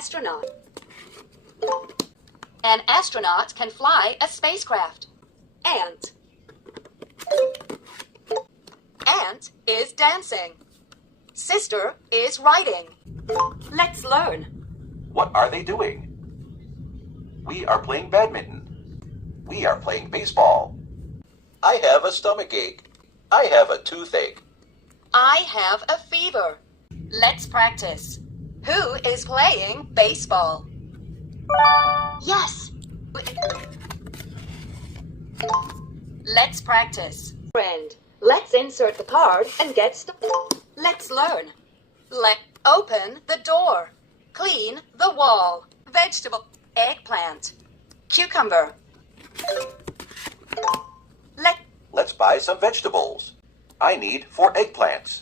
astronaut. An astronaut can fly a spacecraft. Ant. Ant is dancing. Sister is writing. Let's learn. What are they doing? We are playing badminton. We are playing baseball. I have a stomachache. I have a toothache. I have a fever. Let's practice. Who is playing baseball? Yes. Let's practice. Friend, let's insert the card and get started. Let's learn. Open the door. Clean the wall. Vegetable. Eggplant. Cucumber. Let's buy some vegetables. I need 4 eggplants.